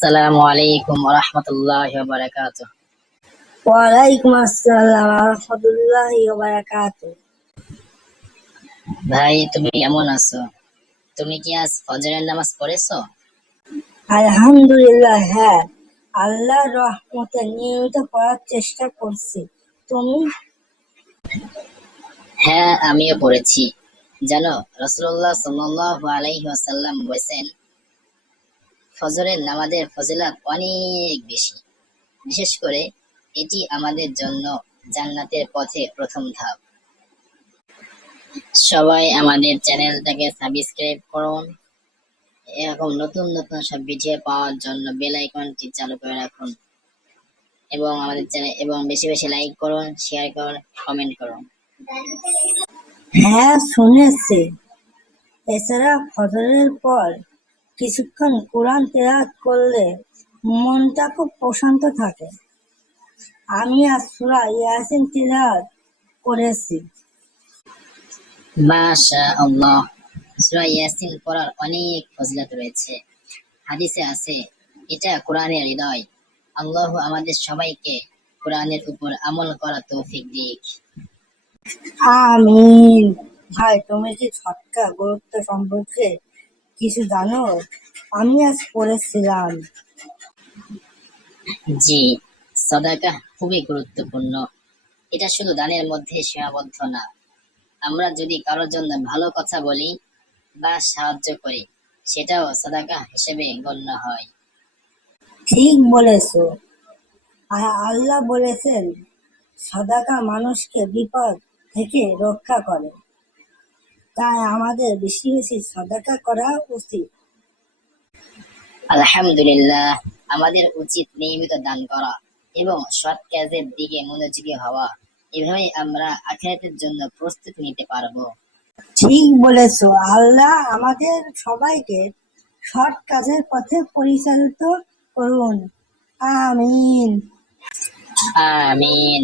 আসসালামু আলাইকুম ওয়া রাহমাতুল্লাহি ওয়া বারাকাতুহু। ওয়ালাইকুম আসসালাম রহমতুল্লাহি ওয়া বারাকাতুহু। ভাই, তুমি কেমন আছো? তুমি কি আজ ফজরের নামাজ পড়েছো? আলহামদুলিল্লাহ, হ্যাঁ, আল্লাহর রহমতে নিয়মিত পড়ার চেষ্টা করছি। তুমি? হ্যাঁ, আমিও পড়েছি। জানো, রাসূলুল্লাহ সাল্লাল্লাহু আলাইহি ওয়াসাল্লাম বলেছেন, ফজরের নামাজের ফজিলত অনেক বেশি। বিশেষ করে এটি আমাদের জন্য জান্নাতের পথে প্রথম ধাপ। সবাই আমাদের চ্যানেলটাকে সাবস্ক্রাইব করুন। এরকম নতুন নতুন সব ভিডিও পাওয়ার জন্য বেল আইকনটি চালু করে রাখুন এবং আমাদের চ্যানেল এবং বেশি বেশি লাইক করুন, শেয়ার করুন, কমেন্ট করুন। হ্যাঁ, শুনেছি। এছাড়া ফজরের পর কিছুক্ষণ কোরআন তেলাওয়াত করলে মনটা খুব প্রশান্ত থাকে। আমি আজ সূরা ইয়াসিন তেলাওয়াত করেছি। মাশাআল্লাহ, সূরা ইয়াসিন পড়ার অনেক ফজিলত রয়েছে। হাদিসে আছে, এটা কোরআনের হৃদয়। আল্লাহ আমাদের সবাইকে কোরআনের উপর আমল করা তৌফিক দিক। আমিন। ভাই, তুমি কি সৎকা গুরুত্ব সম্পর্কে কিছু জানো? আমি আজ পড়েছিলাম। জি, সাদাকা খুবই গুরুত্বপূর্ণ। এটা শুধু দানের মধ্যে সীমাবদ্ধ না। আমরা যদি কারোর জন্য ভালো কথা বলি বা সাহায্য করি, সেটাও সাদাকা হিসেবে গণ্য হয়। ঠিক বলেছো। আর আল্লাহ বলেছেন, সাদাকা মানুষকে বিপদ থেকে রক্ষা করে। তাই আমাদের বেশি বেশি সাদাকা করা উচিত। আলহামদুলিল্লাহ, আমাদের উচিত নিয়মিত দান করা এবং সৎ কাজের দিকে মনোযোগী হওয়া। এভাবে আমরা আখিরাতের জন্য প্রস্তুতি নিতে পারবো। ঠিক বলেছো। আল্লাহ আমাদের সবাইকে সৎ কাজের পথে পরিচালিত করুন। আমিন। আমিন।